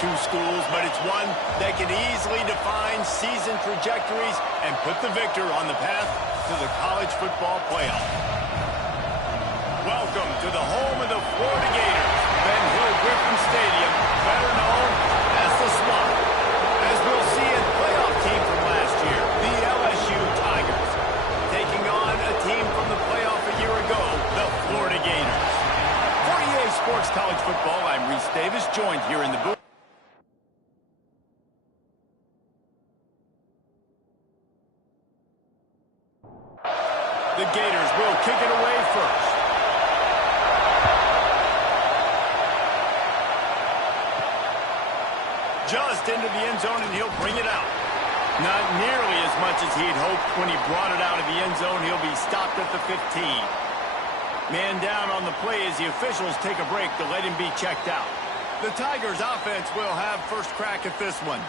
two schools, but it's one that can easily define season trajectories and put the victor on the path to the college football playoff. Welcome to the home of the Florida Gators, Ben Hill Griffin Stadium, better known as the Swamp. As we'll see a playoff team from last year, the LSU Tigers, taking on a team from the playoff a year ago, the Florida Gators. For EA Sports College Football, I'm Reese Davis, joined here in the booth. The Gators will kick it away first. Just into the end zone, and he'll bring it out. Not nearly as much as he'd hoped when he brought it out of the end zone. He'll be stopped at the 15. Man down on the play as the officials take a break to let him be checked out. The Tigers offense will have first crack at this one.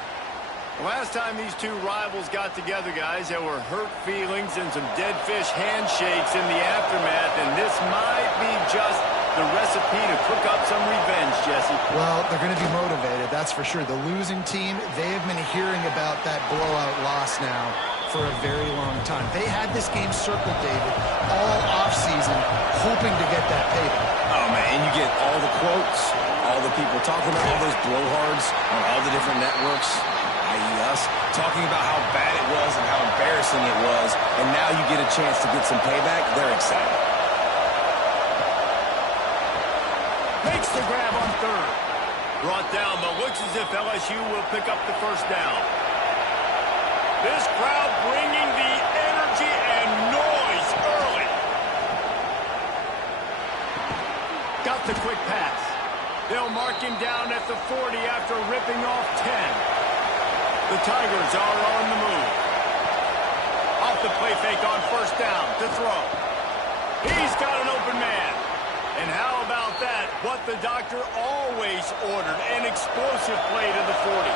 Last time these two rivals got together, guys, there were hurt feelings and some dead fish handshakes in the aftermath, and this might be just the recipe to cook up some revenge, Jesse. Well, they're going to be motivated, that's for sure. The losing team, they have been hearing about that blowout loss now for a very long time. They had this game circled, David, all offseason, hoping to get that payback. Oh, man, and you get all the quotes, all the people talking about all those blowhards on all the different networks, i.e. us, talking about how bad it was and how embarrassing it was, and now you get a chance to get some payback. They're excited. Makes the grab on third. Brought down, but looks as if LSU will pick up the first down. This crowd bringing the energy and noise early. Got the quick pass. They'll mark him down at the 40 after ripping off 10. The Tigers are on the move. Off the play fake on first down to throw. He's got an open man. And how about that? What the doctor always ordered, an explosive play to the 40.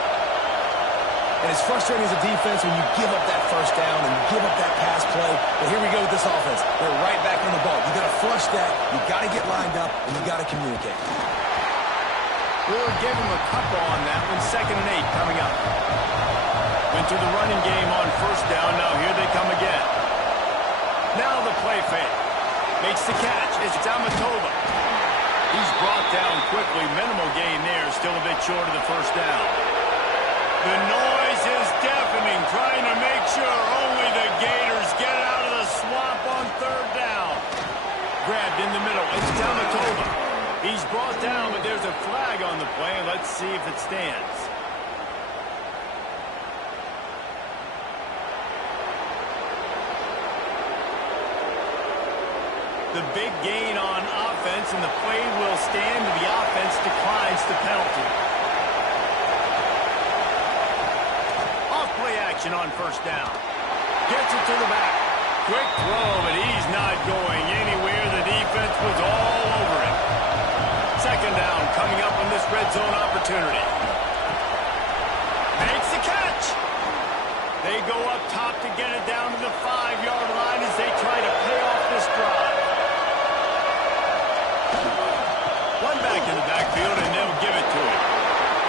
And it's frustrating as a defense when you give up that first down and you give up that pass play. But here we go with this offense. They're right back on the ball. You got to flush that. You got to get lined up, and you got to communicate. We'll give him a couple on that one. 2nd and 8 coming up. Went to the running game on first down. Now here they come again. Now the play fake. Makes the catch. It's Amatova. He's brought down quickly. Minimal gain there. Still a bit short of the first down. The noise is deafening. Trying to make sure only the Gators get out of the swamp on third down. Grabbed in the middle. It's Amatova. He's brought down, but there's a flag on the play. Let's see if it stands. The big gain on offense, and the play will stand. The offense declines the penalty. Off-play action on first down. Gets it to the back. Quick throw, but he's not going anywhere. The defense was all over it. 2nd down coming up in this red zone opportunity. Makes the catch. They go up top to get it down to the 5-yard line as they try to pay off this drive. One back in the backfield, and they'll give it to him.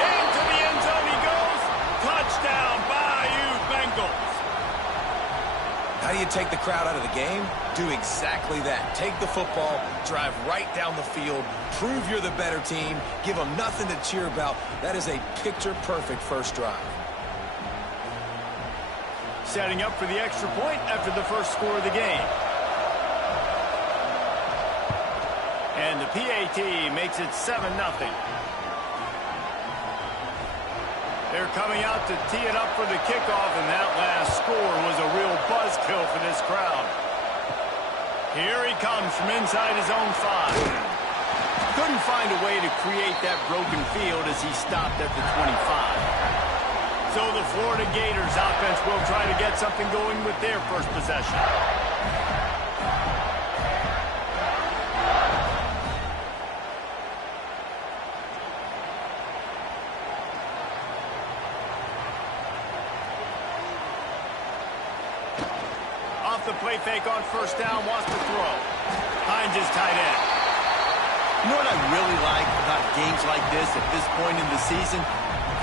Into the end zone he goes. Touchdown, Bayou Bengals. How do you take the crowd out of the game? Do exactly that. Take the football, drive right down the field, prove you're the better team, give them nothing to cheer about. That is a picture-perfect first drive. Setting up for the extra point after the first score of the game. And the PAT makes it 7-0. They're coming out to tee it up for the kickoff, and that last score was a real buzzkill for this crowd. Here he comes from inside his own 5. Couldn't find a way to create that broken field as he stopped at the 25. So the Florida Gators offense will try to get something going with their first possession. The play fake on first down, wants to throw. Finds his tight end. You know what I really like about games like this at this point in the season?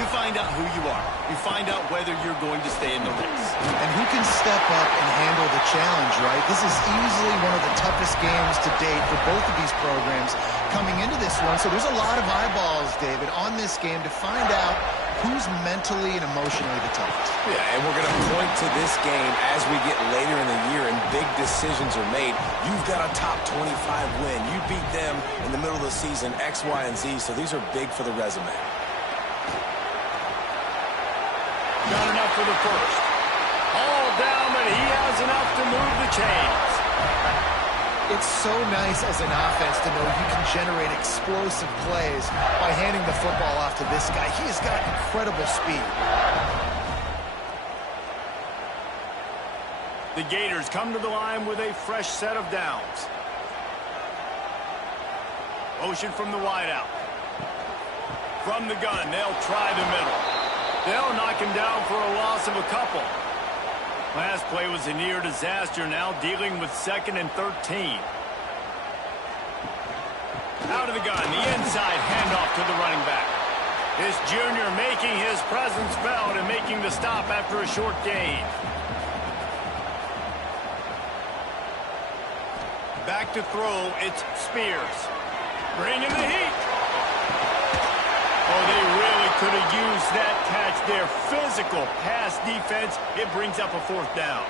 You find out who you are. You find out whether you're going to stay in the race. And who can step up and handle the challenge, right? This is easily one of the toughest games to date for both of these programs coming into this one. So there's a lot of eyeballs, David, on this game to find out who's mentally and emotionally the toughest. Yeah, and we're going to point to this game as we get later in the year and big decisions are made. You've got a top 25 win. You beat them in the middle of the season, X, Y, and Z. So these are big for the resume. Not enough for the first. All down, but he has enough to move the chains. It's so nice as an offense to know you can generate explosive plays by handing the football off to this guy. He has got incredible speed. The Gators come to the line with a fresh set of downs. Motion from the wideout. From the gun, they'll try the middle. They'll knock him down for a loss of a couple. Last play was a near disaster, now dealing with 2nd and 13. Out of the gun, the inside handoff to the running back. This junior making his presence felt and making the stop after a short gain. Back to throw, it's Spears. Bringing the heat. Oh, they really could have used that catch there. Physical pass defense. It brings up a 4th down.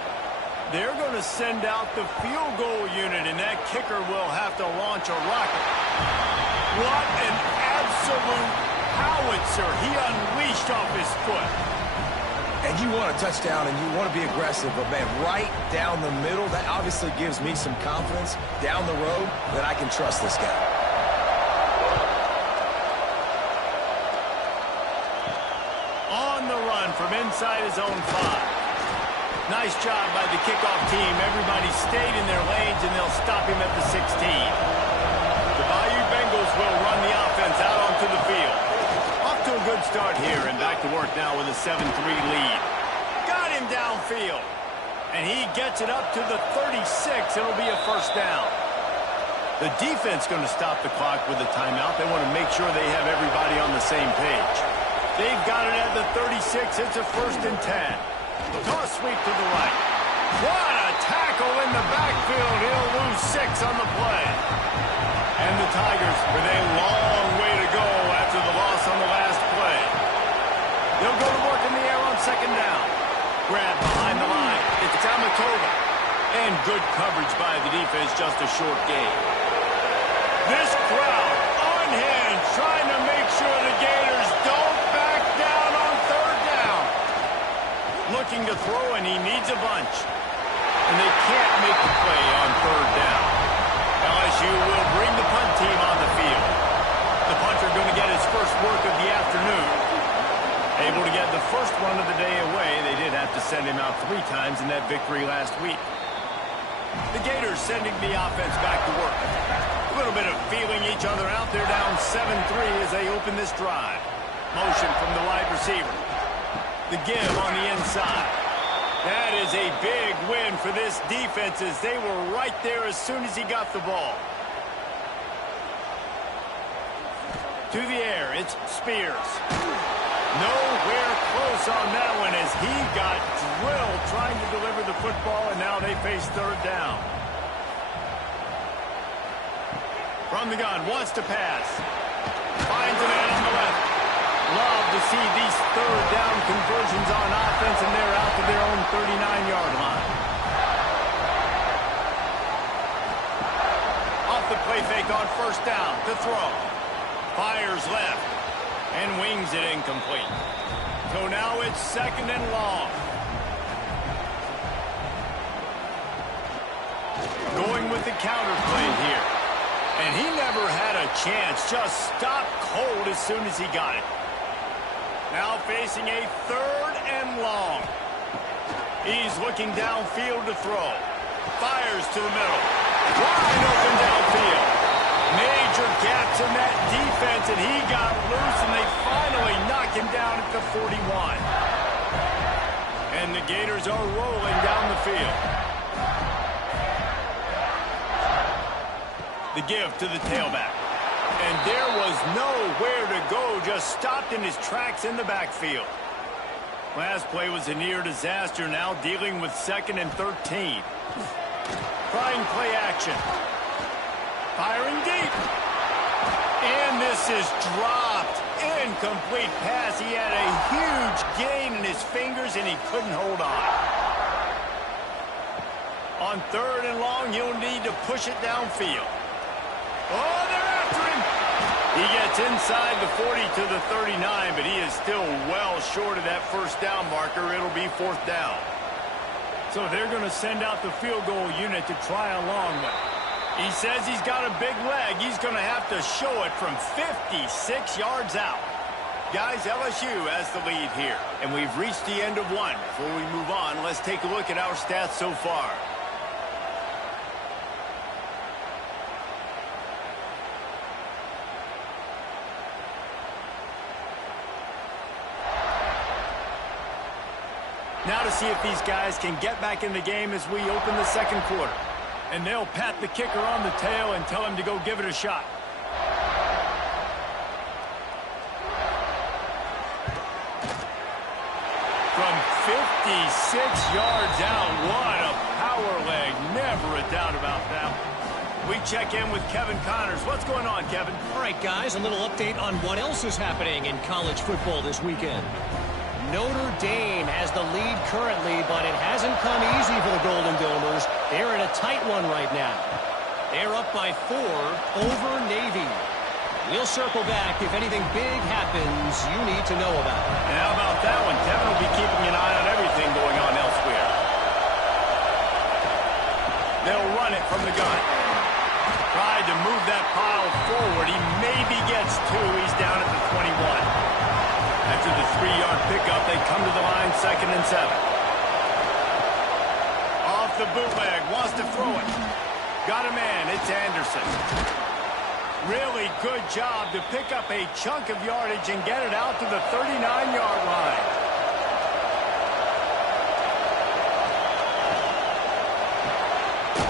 They're going to send out the field goal unit, and that kicker will have to launch a rocket. What an absolute howitzer he unleashed off his foot. And you want a touchdown, and you want to be aggressive, but, man, right down the middle, that obviously gives me some confidence down the road that I can trust this guy. From inside his own 5. Nice job by the kickoff team. Everybody stayed in their lanes, and they'll stop him at the 16. The Bayou Bengals will run the offense out onto the field. Off to a good start here, and back to work now with a 7-3 lead. Got him downfield, and he gets it up to the 36. It'll be a 1st down. The defense going to stop the clock with a timeout. They want to make sure they have everybody on the same page. They've got it at the 36. It's a 1st and 10. Toss sweep to the right. What a tackle in the backfield. He'll lose 6 on the play. And the Tigers with a long way to go after the loss on the last play. They'll go to work in the air on 2nd down. Grab behind the line. It's Amatova. And good coverage by the defense, just a short gain. This crowd on hand trying to make sure the Gators don't back down on 3rd down. Looking to throw, and he needs a bunch. And they can't make the play on 3rd down. LSU will bring the punt team on the field. The punter going to get his first work of the afternoon. Able to get the first one of the day away. They did have to send him out 3 times in that victory last week. The Gators sending the offense back to work. A little bit of feeling each other out. They're down 7-3 as they open this drive. Motion from the wide receiver. The give on the inside. That is a big win for this defense as they were right there as soon as he got the ball. To the air, it's Spears. Nowhere close on that one as he got drilled trying to deliver the football, and now they face 3rd down. From the gun, wants to pass. Finds a man on the left. Love to see these 3rd down conversions on offense, and they're out to their own 39-yard line. Off the play fake on 1st down to throw. Fires left and wings it incomplete. So now it's 2nd and long. Going with the counter play here. And he never had a chance. Just stopped cold as soon as he got it. Now facing a 3rd and long. He's looking downfield to throw. Fires to the middle. Wide open downfield. Major gaps in that defense, and he got loose, and they finally knock him down at the 41. And the Gators are rolling down the field. The give to the tailback. And there was nowhere to go, just stopped in his tracks in the backfield. Last play was a near disaster, now dealing with 2nd and 13. Trying play action. Firing deep. And this is dropped. Incomplete pass. He had a huge gain in his fingers, and he couldn't hold on. On 3rd and long, you'll need to push it downfield. Oh, they're after him. He gets inside the 40 to the 39, but he is still well short of that first down marker. It'll be 4th down. So they're going to send out the field goal unit to try a long one. He says he's got a big leg. He's going to have to show it from 56 yards out. Guys, LSU has the lead here. And we've reached the end of one. Before we move on, let's take a look at our stats so far. Now to see if these guys can get back in the game as we open the 2nd quarter. And they'll pat the kicker on the tail and tell him to go give it a shot. From 56 yards out, what a power leg. Never a doubt about that. We check in with Kevin Connors. What's going on, Kevin? All right, guys, a little update on what else is happening in college football this weekend. Notre Dame has the lead currently, but it hasn't come easy for the Golden Domers. They're in a tight one right now. They're up by 4 over Navy. We'll circle back if anything big happens you need to know about. And how about that one? Kevin will be keeping an eye on everything going on elsewhere. They'll run it from the gun. Tried to move that pile forward. He maybe gets 2. He's down at the 21. After the 3-yard pickup, they come to the line 2nd and 7. Off the bootleg, wants to throw it. Got a man, it's Anderson. Really good job to pick up a chunk of yardage and get it out to the 39-yard line.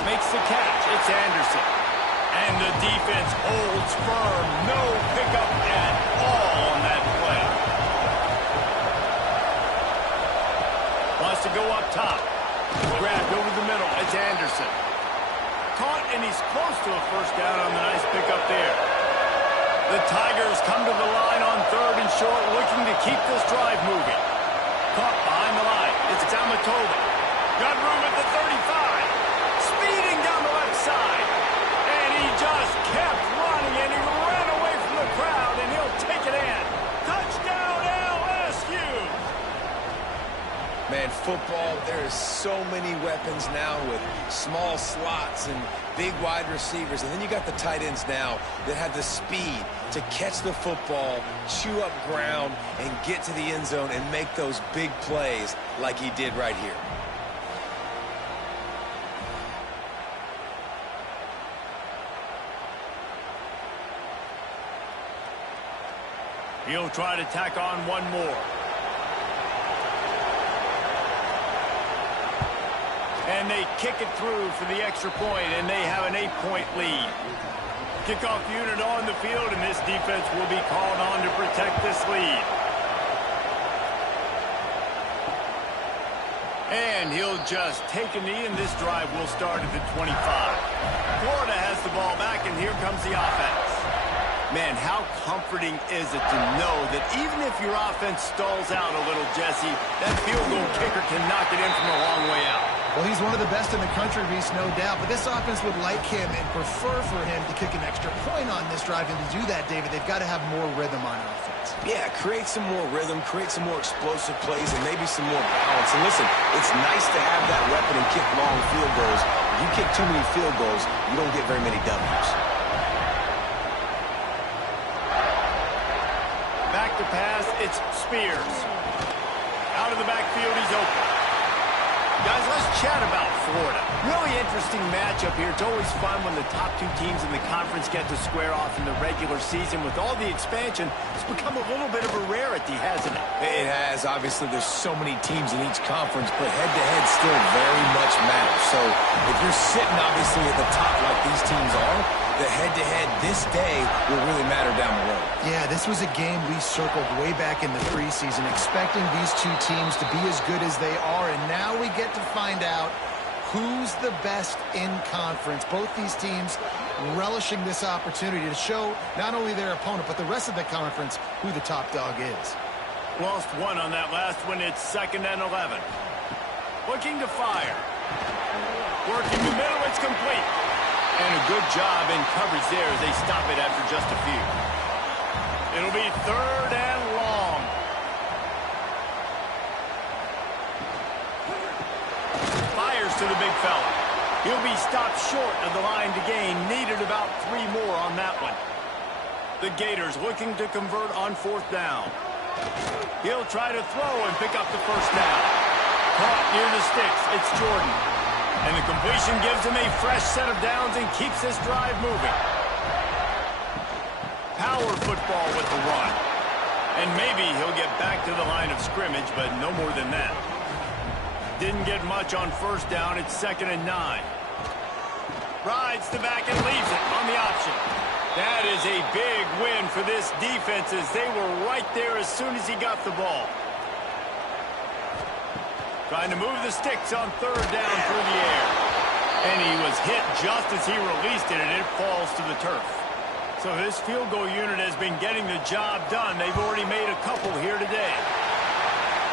Makes the catch, it's Anderson. And the defense holds firm. No pickup at all on that play. Wants to go up top. Grabbed over the middle. It's Anderson. Caught, and he's close to a first down on the nice pickup there. The Tigers come to the line on 3rd and short, looking to keep this drive moving. Caught behind the line. It's Amatola. Got room at the 35. Speeding down the left side. And he just kept running, and he ran away from the crowd, and he'll take it in. Touchdown, LSU! Man, football, there is so many weapons now with small slots and big wide receivers. And then you got the tight ends now that have the speed to catch the football, chew up ground, and get to the end zone and make those big plays like he did right here. He'll try to tack on one more. And they kick it through for the extra point, and they have an 8-point lead. Kickoff unit on the field, and this defense will be called on to protect this lead. And he'll just take a knee, and this drive will start at the 25. Florida has the ball back, and here comes the offense. Man, how comforting is it to know that even if your offense stalls out a little, Jesse, that field goal kicker can knock it in from a long way out. Well, he's one of the best in the country, Reese, no doubt. But this offense would like him and prefer for him to kick an extra point on this drive. And to do that, David, they've got to have more rhythm on offense. Yeah, create some more rhythm, create some more explosive plays, and maybe some more balance. And listen, it's nice to have that weapon and kick long field goals. If you kick too many field goals, you don't get very many W's. Back to pass, it's Spears. Out of the backfield, he's open. Guys, let's chat about Florida. Really interesting matchup here. It's always fun when the top 2 teams in the conference get to square off in the regular season. With all the expansion, it's become a little bit of a rarity, hasn't it? It has. Obviously, there's so many teams in each conference, but head-to-head still very much matters. So if you're sitting, obviously, at the top like these teams are, then the head-to-head this day will really matter down the road. Yeah, this was a game we circled way back in the preseason, expecting these two teams to be as good as they are, and now we get to find out who's the best in conference. Both these teams relishing this opportunity to show not only their opponent, but the rest of the conference who the top dog is. Lost one on that last one. It's 2nd and 11. Looking to fire. Working the middle. It's complete. And a good job in coverage there as they stop it after just a few. It'll be 3rd and long. Fires to the big fella. He'll be stopped short of the line to gain. Needed about 3 more on that one. The Gators looking to convert on 4th down. He'll try to throw and pick up the 1st down. Caught near the sticks. It's Jordan. And the completion gives him a fresh set of downs and keeps this drive moving. Power football with the run. And maybe he'll get back to the line of scrimmage, but no more than that. Didn't get much on 1st down. It's 2nd and 9. Rides the back and leaves it on the option. That is a big win for this defense as they were right there as soon as he got the ball. Trying to move the sticks on 3rd down through the air. And he was hit just as he released it, and it falls to the turf. So his field goal unit has been getting the job done. They've already made a couple here today.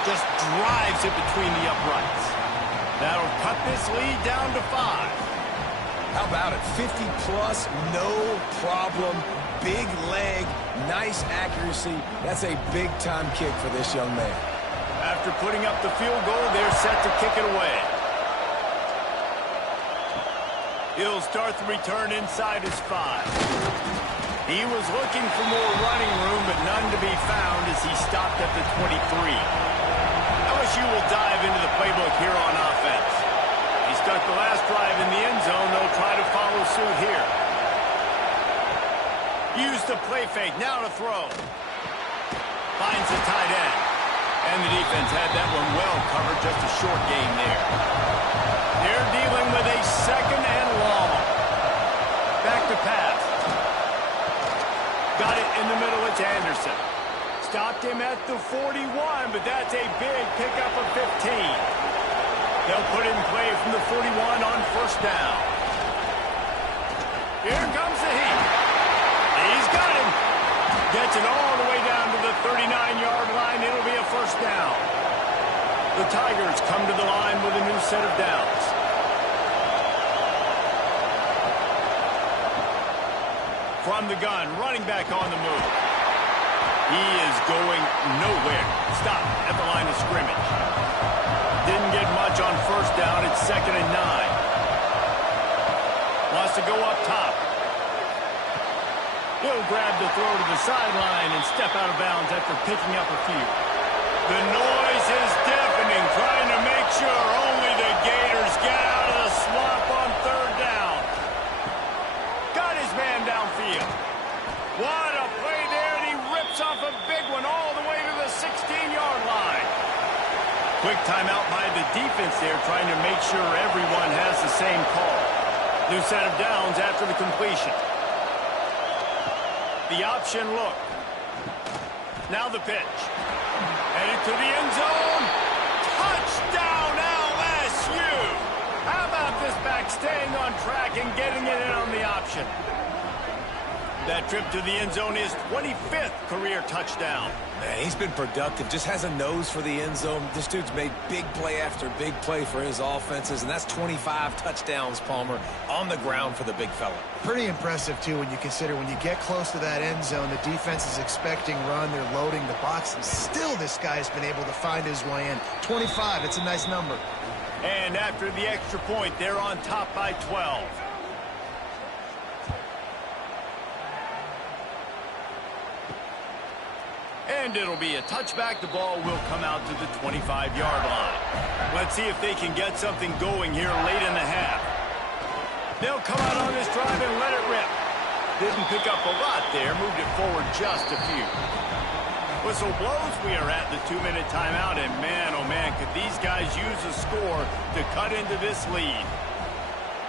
Just drives it between the uprights. That'll cut this lead down to 5. How about it? 50-plus, no problem. Big leg, nice accuracy. That's a big-time kick for this young man. After putting up the field goal, they're set to kick it away. He'll start the return inside his 5. He was looking for more running room, but none to be found as he stopped at the 23. LSU will dive into the playbook here on offense. He stuck the last drive in the end zone. They'll try to follow suit here. Use the play fake. Now to throw. Finds the tight end. And the defense had that one well covered. Just a short game there. They're dealing with a 2nd and long. Back to pass. Got it in the middle. It's Anderson. Stopped him at the 41, but that's a big pickup of 15. They'll put it in play from the 41 on 1st down. Here comes the heat. He's got him. Gets it all the way down to the 39-yard line. It'll be a 1st down. The Tigers come to the line with a new set of downs. From the gun, running back on the move. He is going nowhere. Stop at the line of scrimmage. Didn't get much on 1st down. It's 2nd and 9. Wants to go up top. He'll grab the throw to the sideline and step out of bounds after picking up a few. The noise is deafening, trying to make sure only the Gators get out of the swamp on 3rd down. Got his man downfield. What a play there, and he rips off a big one all the way to the 16-yard line. Quick timeout by the defense there, trying to make sure everyone has the same call. New set of downs after the completion. The option look. Now the pitch. Headed to the end zone. Touchdown, LSU! How about this back staying on track and getting it in on the option? That trip to the end zone is 25th career touchdown. Man, he's been productive. Just has a nose for the end zone. This dude's made big play after big play for his offenses, and that's 25 touchdowns, Palmer, on the ground for the big fella. Pretty impressive, too, when you consider when you get close to that end zone, the defense is expecting run, they're loading the box, and still this guy's been able to find his way in. 25, it's a nice number. And after the extra point, they're on top by 12. And it'll be a touchback. The ball will come out to the 25-yard line. Let's see if they can get something going here late in the half. They'll come out on this drive and let it rip. Didn't pick up a lot there. Moved it forward just a few. Whistle blows. We are at the 2-minute timeout. And man, oh man, could these guys use a score to cut into this lead.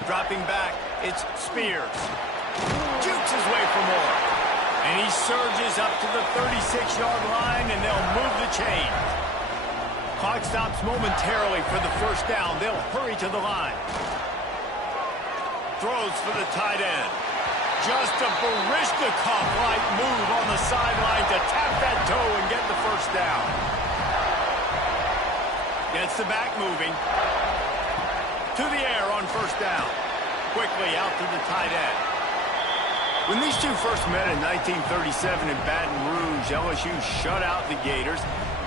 Dropping back, it's Spears. Jukes his way for more. And he surges up to the 36-yard line, and they'll move the chain. Clock stops momentarily for the first down. They'll hurry to the line. Throws for the tight end. Just a Baryshnikov-like move on the sideline to tap that toe and get the first down. Gets the back moving. To the air on first down. Quickly out to the tight end. When these two first met in 1937 in Baton Rouge, LSU shut out the Gators.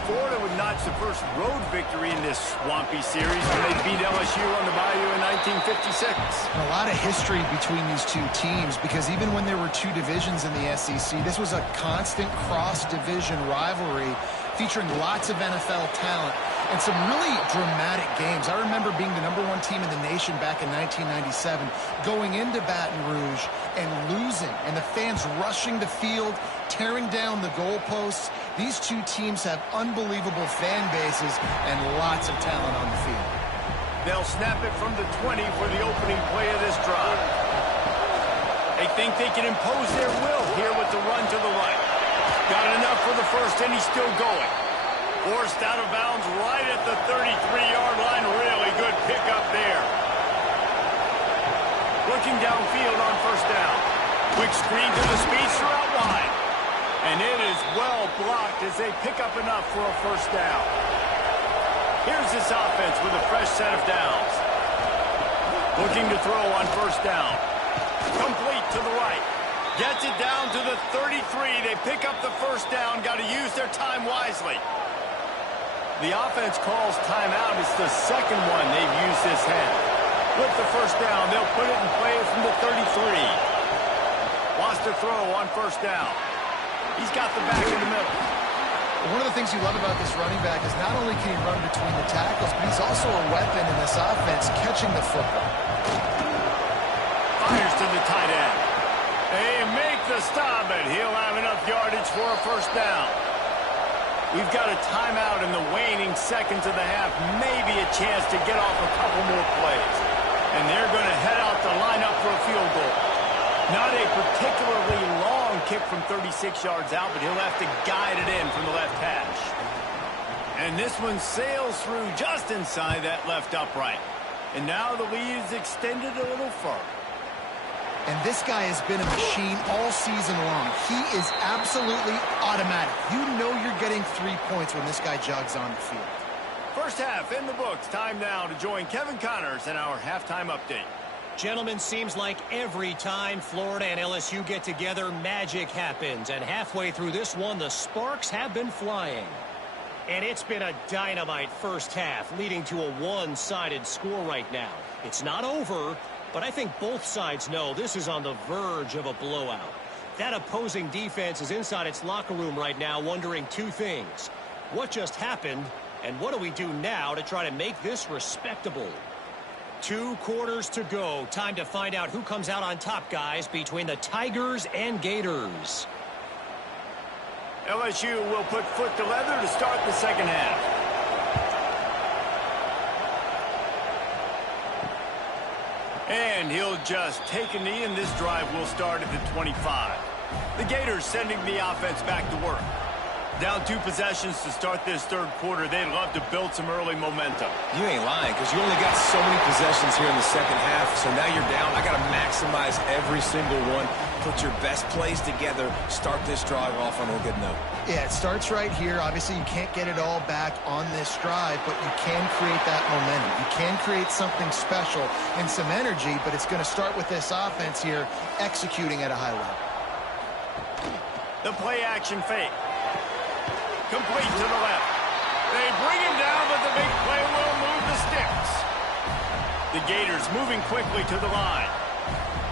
Florida would notch the first road victory in this swampy series when they beat LSU on the Bayou in 1956. A lot of history between these two teams because even when there were two divisions in the SEC, this was a constant cross-division rivalry featuring lots of NFL talent and some really dramatic games. I remember being the #1 team in the nation back in 1997, going into Baton Rouge and losing, and the fans rushing the field, tearing down the goalposts. These two teams have unbelievable fan bases and lots of talent on the field. They'll snap it from the 20 for the opening play of this drive. They think they can impose their will here with the run to the right. Got enough for the first, and he's still going. Forced out of bounds right at the 33-yard line. Really good pickup there. Looking downfield on first down. Quick screen to the speedster out wide. And it is well blocked as they pick up enough for a first down. Here's this offense with a fresh set of downs. Looking to throw on first down. Complete to the right. Gets it down to the 33. They pick up the first down. Got to use their time wisely. The offense calls timeout. It's the second one they've used this half. With the first down, they'll put it in play from the 33. Wants to throw on first down. He's got the back in the middle. One of the things you love about this running back is not only can he run between the tackles, but he's also a weapon in this offense catching the football. Fires to the tight end. They make the stop, and he'll have enough yardage for a first down. We've got a timeout in the waning seconds of the half. Maybe a chance to get off a couple more plays. And they're going to head out to line up for a field goal. Not a particularly long kick from 36 yards out, but he'll have to guide it in from the left hash. And this one sails through just inside that left upright. And now the lead is extended a little further. And this guy has been a machine all season long. He is absolutely automatic. You know you're getting 3 points when this guy jogs on the field. First half in the books. Time now to join Kevin Connors in our halftime update. Gentlemen, seems like every time Florida and LSU get together, magic happens. And halfway through this one, the sparks have been flying. And it's been a dynamite first half, leading to a one-sided score right now. It's not over, but I think both sides know this is on the verge of a blowout. That opposing defense is inside its locker room right now wondering two things. What just happened, and what do we do now to try to make this respectable? 2 quarters to go. Time to find out who comes out on top, guys, between the Tigers and Gators. LSU will put foot to leather to start the second half. And he'll just take a knee, and this drive will start at the 25. The Gators sending the offense back to work. Down 2 possessions to start this third quarter. They'd love to build some early momentum. You ain't lying, because you only got so many possessions here in the second half, so now you're down. I got to maximize every single one. Put your best plays together. Start this drive off on a good note. Yeah, it starts right here. Obviously, you can't get it all back on this drive, but you can create that momentum. You can create something special and some energy, but it's going to start with this offense here executing at a high level. The play action fake. Complete to the left. They bring him down, but the big play will move the sticks. The Gators moving quickly to the line.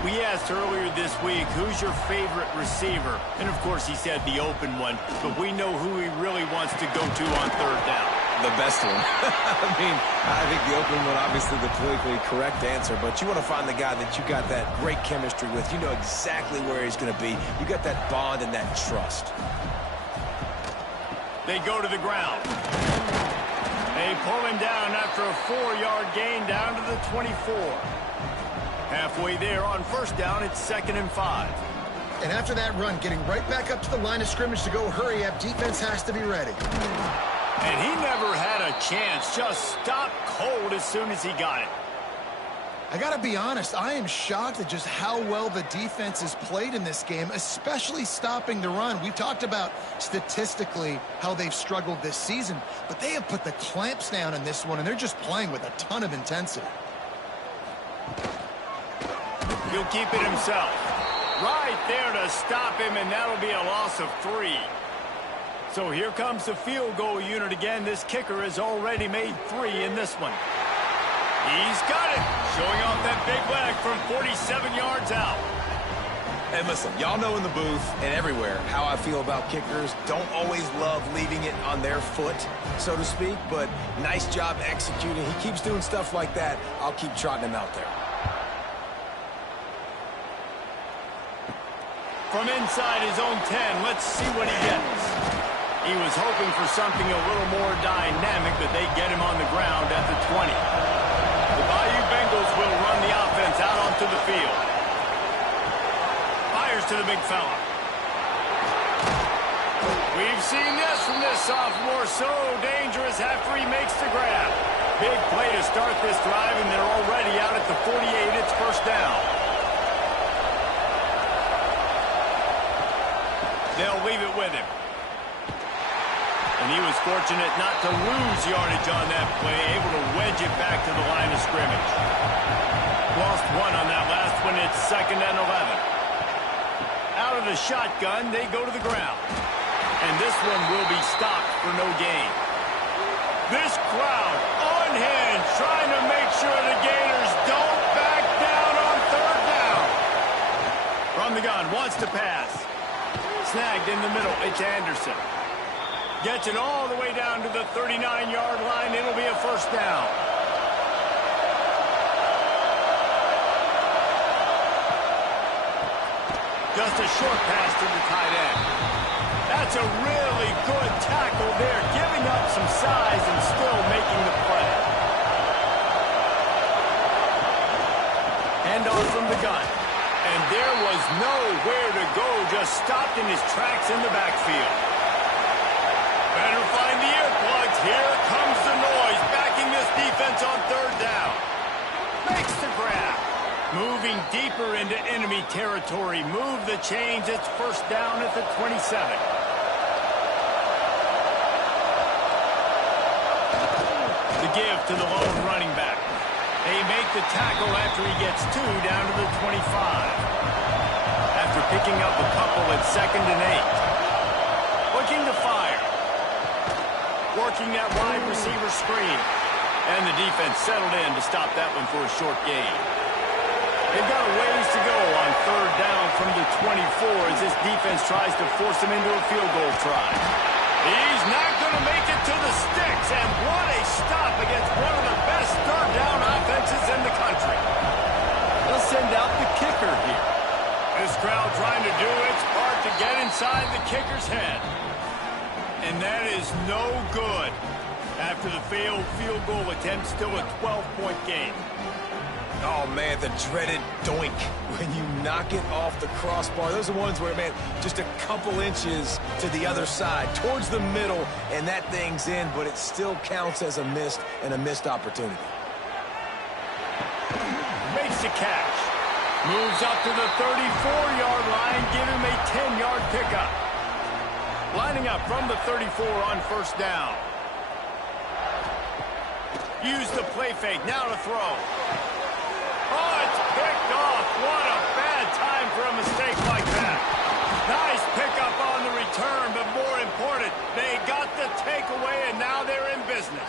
We asked earlier this week, who's your favorite receiver? And, of course, he said the open one, but we know who he really wants to go to on third down. The best one. I mean, I think the open one, obviously the politically correct answer, but you want to find the guy that you got that great chemistry with. You know exactly where he's going to be. You got that bond and that trust. They go to the ground. They pull him down after a 4-yard gain down to the 24. Halfway there on first down, it's 2nd and 5. And after that run, getting right back up to the line of scrimmage to go hurry up, defense has to be ready. And he never had a chance. Just stopped cold as soon as he got it. I got to be honest, I am shocked at just how well the defense has played in this game, especially stopping the run. We've talked about statistically how they've struggled this season, but they have put the clamps down in this one, and they're just playing with a ton of intensity. He'll keep it himself. Right there to stop him, and that'll be a loss of 3. So here comes the field goal unit again. This kicker has already made 3 in this one. He's got it, showing off that big leg from 47 yards out. And listen, y'all know in the booth and everywhere how I feel about kickers. Don't always love leaving it on their foot, so to speak, but nice job executing. He keeps doing stuff like that. I'll keep trotting him out there. From inside his own 10, let's see what he gets. He was hoping for something a little more dynamic, but they get him on the ground at the 20. The Bayou Bengals will run the offense out onto the field. Fires to the big fella. We've seen this from this sophomore. So dangerous after he makes the grab. Big play to start this drive, and they're already out at the 48. It's first down. They'll leave it with him. And he was fortunate not to lose yardage on that play, able to wedge it back to the line of scrimmage. Lost 1 on that last one. It's 2nd and 11. Out of the shotgun, they go to the ground. And this one will be stopped for no gain. This crowd unhinged, trying to make sure the Gators don't back down on 3rd down. From the gun, wants to pass. Snagged in the middle. It's Anderson. Gets it all the way down to the 39-yard line. It'll be a first down. Just a short pass to the tight end. That's a really good tackle there, giving up some size and still making the play. Handoff from the gun. And there was nowhere to go, just stopped in his tracks in the backfield. Better find the earplugs. Here comes the noise, backing this defense on 3rd down. Makes the grab. Moving deeper into enemy territory. Move the chains. It's first down at the 27. The give to the lone running back. They make the tackle after he gets 2 down to the 25. After picking up a couple at 2nd and 8. Looking to fire. Working that wide receiver screen. And the defense settled in to stop that one for a short gain. They've got a ways to go on 3rd down from the 24 as this defense tries to force him into a field goal try. He's not going to make it to the sticks, and what a stop against one of the best 3rd down offenses in the country. They'll send out the kicker here. This crowd trying to do its part to get inside the kicker's head. And that is no good. After the failed field goal attempt, still a 12-point game. Oh, man, the dreaded doink when you knock it off the crossbar. Those are ones where, man, just a couple inches to the other side, towards the middle, and that thing's in, but it still counts as a missed opportunity. Makes the catch. Moves up to the 34-yard line, give him a 10-yard pickup. Lining up from the 34 on first down. Use the play fake, now to throw. Oh, it's picked off. What a bad time for a mistake like that. Nice pickup on the return, but more important, they got the takeaway, and now they're in business.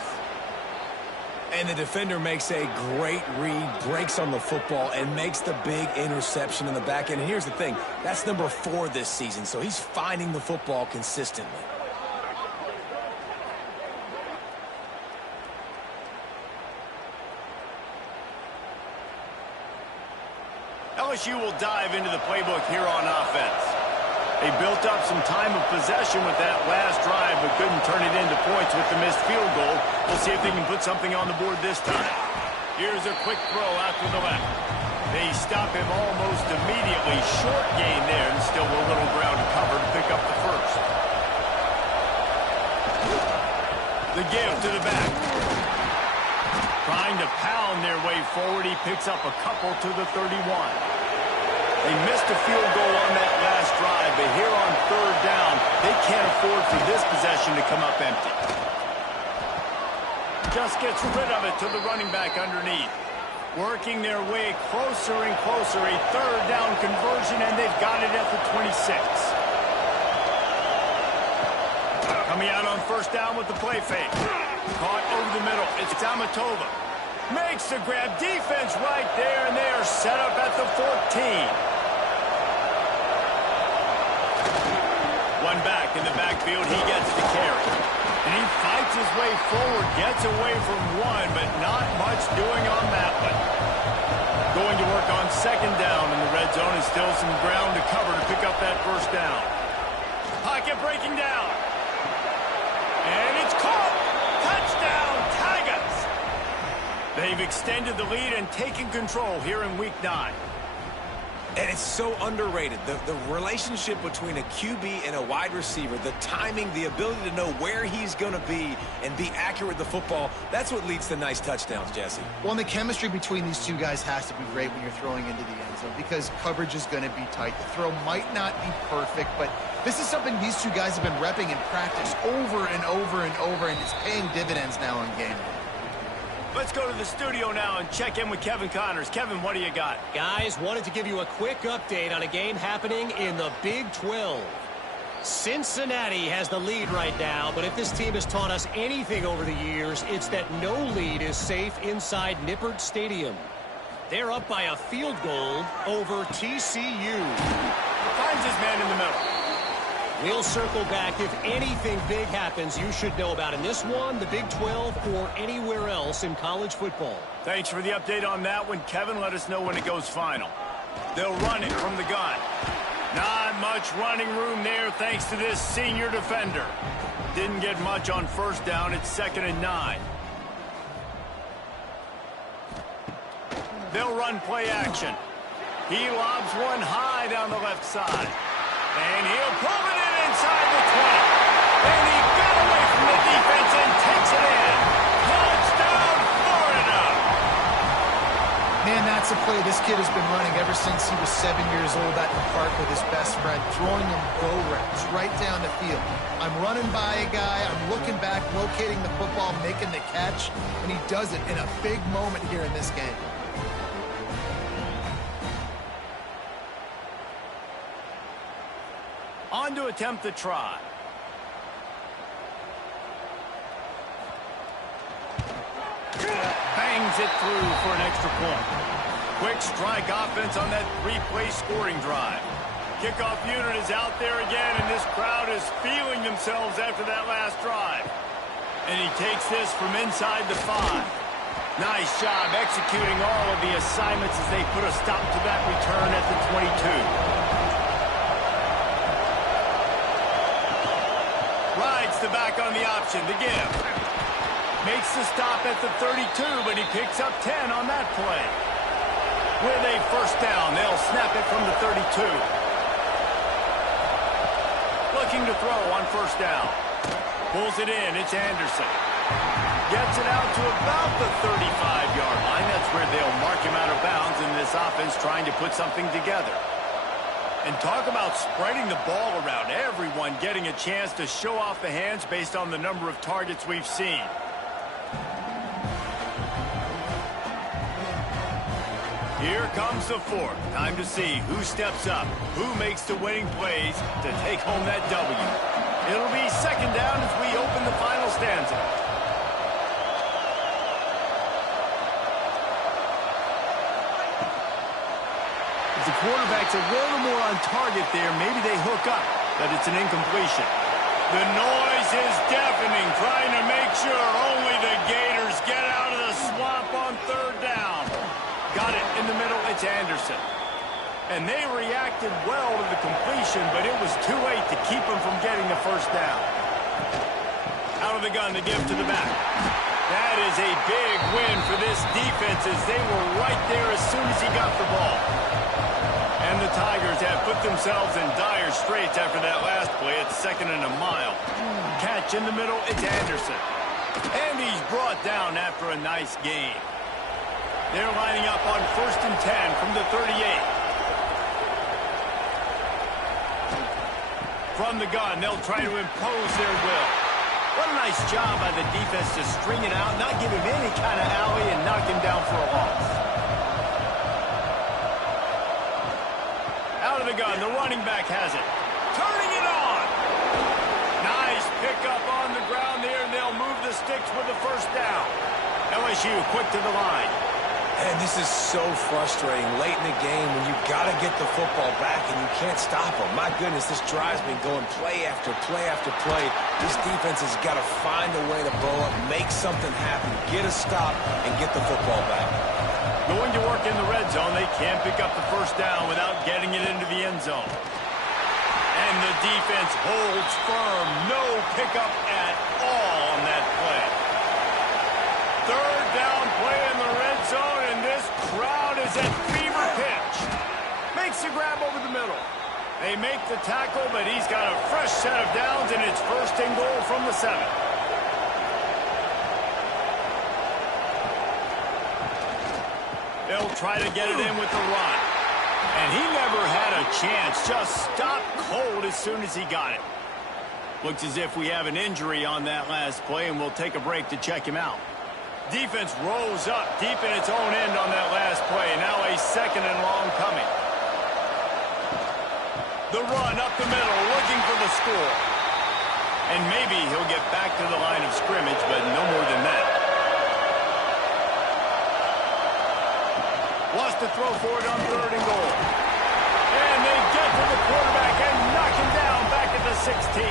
And the defender makes a great read, breaks on the football, and makes the big interception in the back end. And here's the thing, that's number 4 this season, so he's finding the football consistently. LSU will dive into the playbook here on offense. They built up some time of possession with that last drive, but couldn't turn it into points with the missed field goal. We'll see if they can put something on the board this time. Here's a quick throw out to the left. They stop him almost immediately. Short gain there, and still a little ground to cover to pick up the first. The give to the back. Trying to pound their way forward. He picks up a couple to the 31. They missed a field goal on that last drive, but here on third down, they can't afford for this possession to come up empty. Just gets rid of it to the running back underneath. Working their way closer and closer. A third down conversion, and they've got it at the 26. Coming out on first down with the play fake. Caught over the middle. It's Amatova. Makes the grab. Defense right there, and they are set up at the 14. One back in the backfield. He gets the carry. And he fights his way forward. Gets away from one, but not much doing on that one. Going to work on second down in the red zone, and still some ground to cover to pick up that first down. Pocket breaking down. And it's caught. Touchdown, Tigers. They've extended the lead and taken control here in Week 9. And it's so underrated. The relationship between a QB and a wide receiver, the timing, the ability to know where he's going to be and be accurate with the football, that's what leads to nice touchdowns, Jesse. Well, and the chemistry between these two guys has to be great when you're throwing into the end zone because coverage is going to be tight. The throw might not be perfect, but this is something these two guys have been repping in practice over and over and over, and it's paying dividends now in game. Let's go to the studio now and check in with Kevin Connors. Kevin, what do you got? Guys, wanted to give you a quick update on a game happening in the Big 12. Cincinnati has the lead right now, but if this team has taught us anything over the years, it's that no lead is safe inside Nippert Stadium. They're up by a field goal over TCU. Finds his man in the middle. We'll circle back. If anything big happens, you should know about in this one, the Big 12, or anywhere else in college football. Thanks for the update on that one, Kevin. Let us know when it goes final. They'll run it from the gun. Not much running room there thanks to this senior defender. Didn't get much on first down. It's 2nd and 9. They'll run play action. He lobs one high down the left side. And he'll pull it in inside the 20. And he got away from the defense and takes it in. Touchdown, Florida! Man, that's a play this kid has been running ever since he was 7 years old at the park with his best friend, throwing him go routes right down the field. I'm running by a guy, I'm looking back, locating the football, making the catch, and he does it in a big moment here in this game. On to attempt the try. Bangs it through for an extra point. Quick strike offense on that three-play scoring drive. Kickoff unit is out there again, and this crowd is feeling themselves after that last drive. And he takes this from inside the 5. Nice job executing all of the assignments as they put a stop to that return at the 22. Rides the back on the option, the give. Makes the stop at the 32, but he picks up 10 on that play. With a first down, they'll snap it from the 32. Looking to throw on first down. Pulls it in, it's Anderson. Gets it out to about the 35-yard line. That's where they'll mark him out of bounds in this offense trying to put something together. And talk about spreading the ball around. Everyone getting a chance to show off the hands based on the number of targets we've seen. Here comes the 4th. Time to see who steps up, who makes the winning plays to take home that W. It'll be second down as we open the final stanza. The quarterback's a little more on target there. Maybe they hook up, but it's an incompletion. The noise is deafening, trying to make sure only the Gators get out of the swamp on third down. Got it in the middle, it's Anderson. And they reacted well to the completion, but it was too late to keep them from getting the first down. Out of the gun, the give to the back. That is a big win for this defense. defenses, they were right there as soon as he got the ball. And the Tigers have put themselves in dire straits after that last play at 2nd and a mile. Catch in the middle, it's Anderson. And he's brought down after a nice gain. They're lining up on 1st and 10 from the 38. From the gun, they'll try to impose their will. What a nice job by the defense to string it out, not give him any kind of alley, and knock him down for a loss. Out of the gun, the running back has it. Turning it on. Nice pickup on the ground there, and they'll move the sticks with the first down. LSU quick to the line. And this is so frustrating late in the game when you've got to get the football back and you can't stop them. My goodness, this drive's been going play after play after play. This defense has got to find a way to blow up, make something happen, get a stop, and get the football back. Going to work in the red zone, they can't pick up the first down without getting it into the end zone. And the defense holds firm. No pickup at all on that play. 3rd down play in the red zone, and this crowd is at fever pitch. Makes the grab over the middle. They make the tackle, but he's got a fresh set of downs, and it's 1st and goal from the 7. They'll try to get it in with the run. And he never had a chance. Just stopped cold as soon as he got it. Looks as if we have an injury on that last play, and we'll take a break to check him out. Defense rose up deep in its own end on that last play. Now a 2nd and long coming. The run up the middle, looking for the score. And maybe he'll get back to the line of scrimmage, but no more than that. Wants to throw for it on 3rd and goal. And they get to the quarterback and knock him down back at the 16.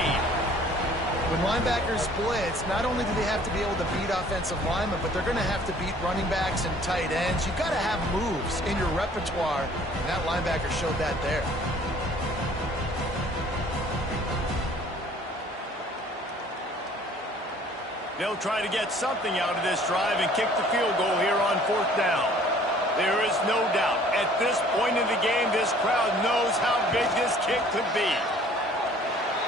When linebackers blitz, not only do they have to be able to beat offensive linemen, but they're going to have to beat running backs and tight ends. You've got to have moves in your repertoire, and that linebacker showed that there. They'll try to get something out of this drive and kick the field goal here on 4th down. There is no doubt, at this point in the game, this crowd knows how big this kick could be.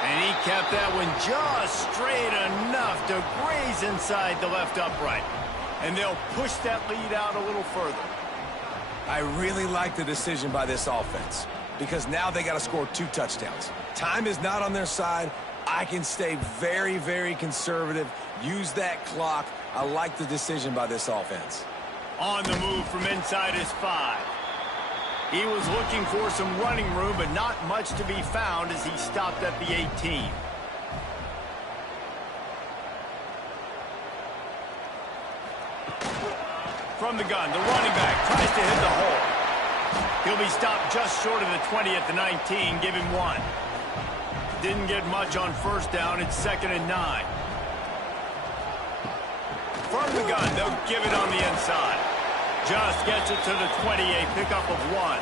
And he kept that one just straight enough to graze inside the left upright. And they'll push that lead out a little further. I really like the decision by this offense because now they got to score 2 touchdowns. Time is not on their side. I can stay very, very conservative, use that clock. I like the decision by this offense. On the move from inside his 5. He was looking for some running room, but not much to be found as he stopped at the 18. From the gun, the running back tries to hit the hole. He'll be stopped just short of the 20 at the 19. Give him 1. Didn't get much on 1st down. It's 2nd and 9. From the gun, they'll give it on the inside. Just gets it to the 28, pickup of 1.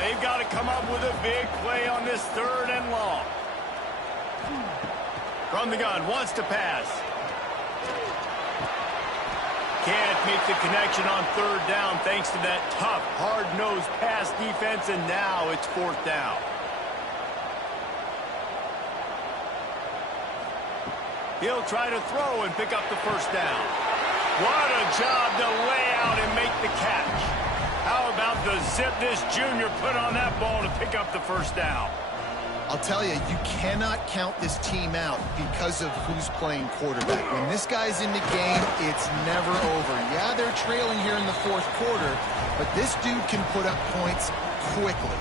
They've got to come up with a big play on this 3rd and long. From the gun, wants to pass. Can't make the connection on 3rd down thanks to that tough, hard-nosed pass defense, and now it's 4th down. He'll try to throw and pick up the 1st down. What a job to lay out and make the catch. How about the zip this junior put on that ball to pick up the 1st down? I'll tell you, you cannot count this team out because of who's playing quarterback. When this guy's in the game, it's never over. Yeah, they're trailing here in the 4th quarter, but this dude can put up points quickly.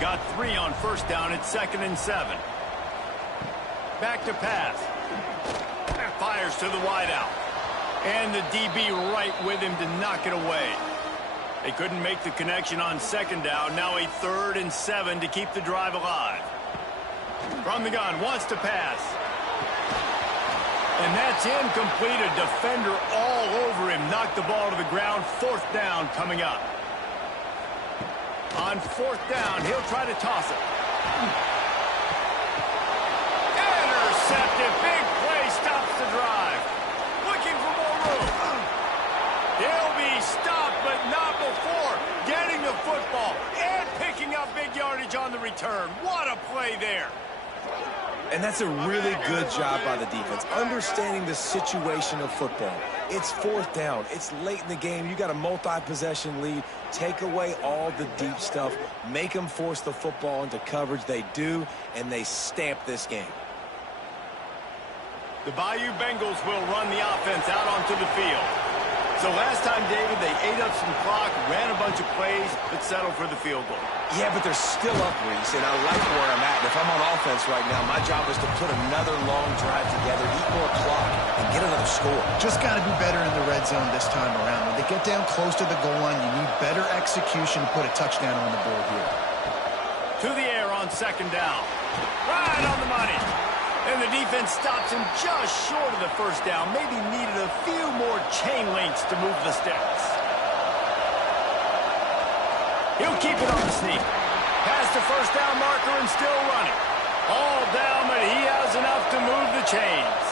Got 3 on 1st down. It's 2nd and 7. Back to pass. Fires to the wideout. And the DB right with him to knock it away. They couldn't make the connection on 2nd down. Now a 3rd and 7 to keep the drive alive. From the gun, wants to pass. And that's incomplete. A defender all over him. Knocked the ball to the ground. 4th down coming up. On 4th down, he'll try to toss it. Intercepted. Big play stops the drive. Looking for more room. He'll He'll be stopped, but not before getting the football and picking up big yardage on the return. What a play there. And that's a really good job by the defense, understanding the situation of football. It's fourth down. It's late in the game. You got a multi-possession lead. Take away all the deep stuff. Make them force the football into coverage. They do, and they stamp this game. The Bayou Bengals will run the offense out onto the field. So last time, David, they ate up some clock, ran a bunch of plays, but settled for the field goal. Yeah, but they're still up, Reese, and I like where I'm at. And if I'm on offense right now, my job is to put another long drive together, eat more clock, and get another score. Just got to be better in the red zone this time around. When they get down close to the goal line, you need better execution to put a touchdown on the board here. To the air on second down. Right on the money. And the defense stops him just short of the first down. Maybe needed a few more chain links to move the sticks. He'll keep it on the sneak. Past the first down marker and still running. All down, but he has enough to move the chains.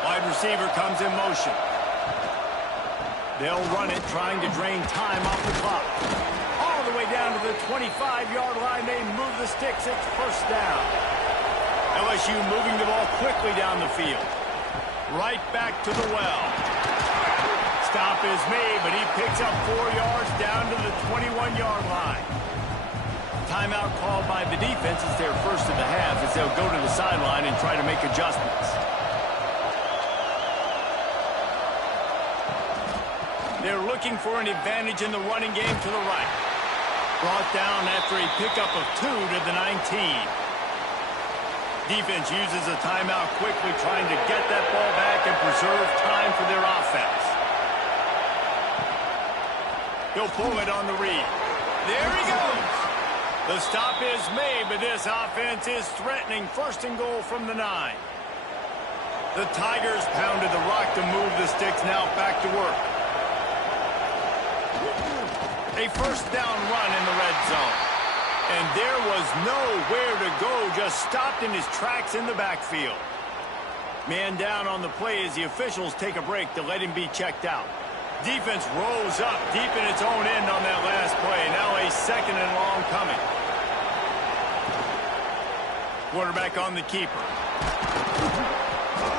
Wide receiver comes in motion. They'll run it, trying to drain time off the clock. All the way down to the 25-yard line. They move the sticks. It's first down. LSU moving the ball quickly down the field. Right back to the well. Stop is made, but he picks up 4 yards down to the 21-yard line. Timeout called by the defense. It's their first of the half as they'll go to the sideline and try to make adjustments. They're looking for an advantage in the running game to the right. Brought down after a pickup of 2 to the 19. Defense uses a timeout quickly, trying to get that ball back and preserve time for their offense. He'll pull it on the read. There he goes. The stop is made, but this offense is threatening. First and goal from the 9. The Tigers pounded the rock to move the sticks. Now back to work. A first down run in the red zone. And there was nowhere to go, just stopped in his tracks in the backfield. Man down on the play as the officials take a break to let him be checked out. Defense rose up deep in its own end on that last play. Now a second and long coming. Quarterback on the keeper.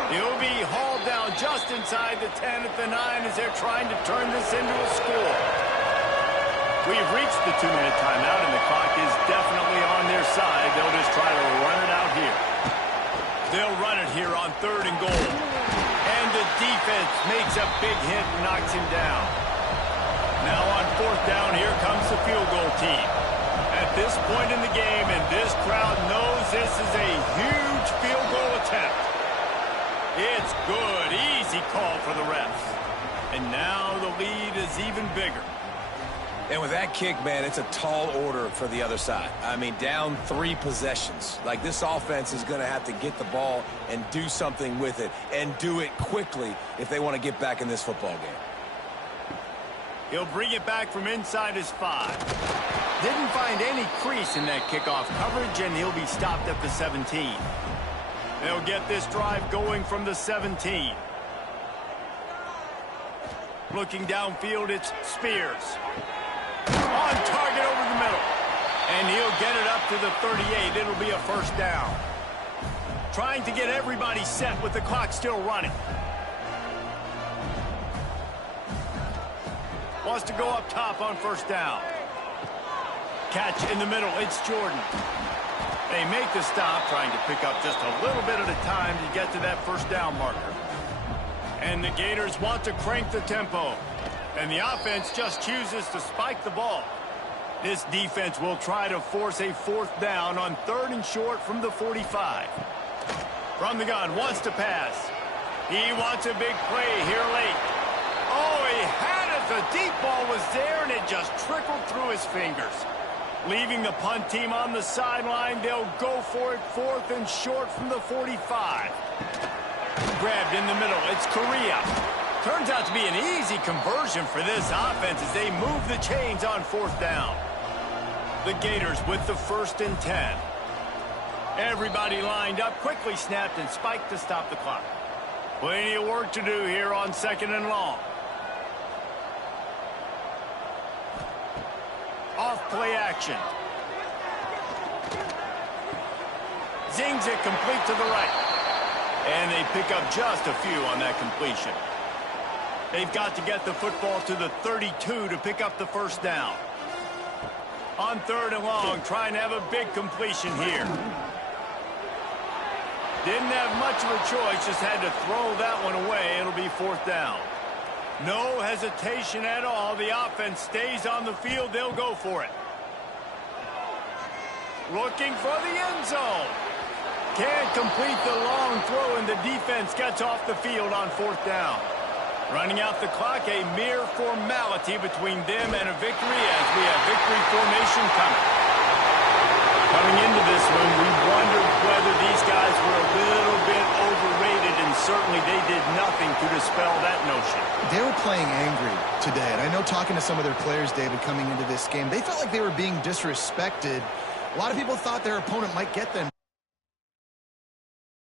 He'll be hauled down just inside the 10 at the 9 as they're trying to turn this into a score. We've reached the 2-minute timeout, and the clock is definitely on their side. They'll just try to run it out here. They'll run it here on 3rd and goal. And the defense makes a big hit and knocks him down. Now on 4th down, here comes the field goal team. At this point in the game, and this crowd knows this is a huge field goal attempt. It's good. Easy call for the refs. And now the lead is even bigger. And with that kick, man, it's a tall order for the other side. I mean, down 3 possessions. Like, this offense is going to have to get the ball and do something with it, and do it quickly if they want to get back in this football game. He'll bring it back from inside his 5. Didn't find any crease in that kickoff coverage, and he'll be stopped at the 17. They'll get this drive going from the 17. Looking downfield, it's Spears. On target over the middle. And he'll get it up to the 38. It'll be a first down. Trying to get everybody set with the clock still running. Wants to go up top on first down. Catch in the middle. It's Jordan. They make the stop, trying to pick up just a little bit at a time to get to that first down marker. And the Gators want to crank the tempo. And the offense just chooses to spike the ball. This defense will try to force a 4th down on 3rd and short from the 45. From the gun, wants to pass. He wants a big play here late. Oh, he had it. The deep ball was there, and it just trickled through his fingers. Leaving the punt team on the sideline, they'll go for it 4th and short from the 45. Grabbed in the middle. It's Correa. Turns out to be an easy conversion for this offense as they move the chains on 4th down. The Gators with the 1st and 10. Everybody lined up, quickly snapped and spiked to stop the clock. Plenty of work to do here on 2nd and long. Off play action. Zings it complete to the right. And they pick up just a few on that completion. They've got to get the football to the 32 to pick up the first down. On 3rd and long, trying to have a big completion here. Didn't have much of a choice, just had to throw that one away. It'll be 4th down. No hesitation at all. The offense stays on the field. They'll go for it. Looking for the end zone. Can't complete the long throw, and the defense gets off the field on 4th down. Running out the clock, a mere formality between them and a victory as we have victory formation coming. Coming into this one, we wondered whether these guys were a little bit overrated, and certainly they did nothing to dispel that notion. They were playing angry today, and I know talking to some of their players, David, coming into this game, they felt like they were being disrespected. A lot of people thought their opponent might get them.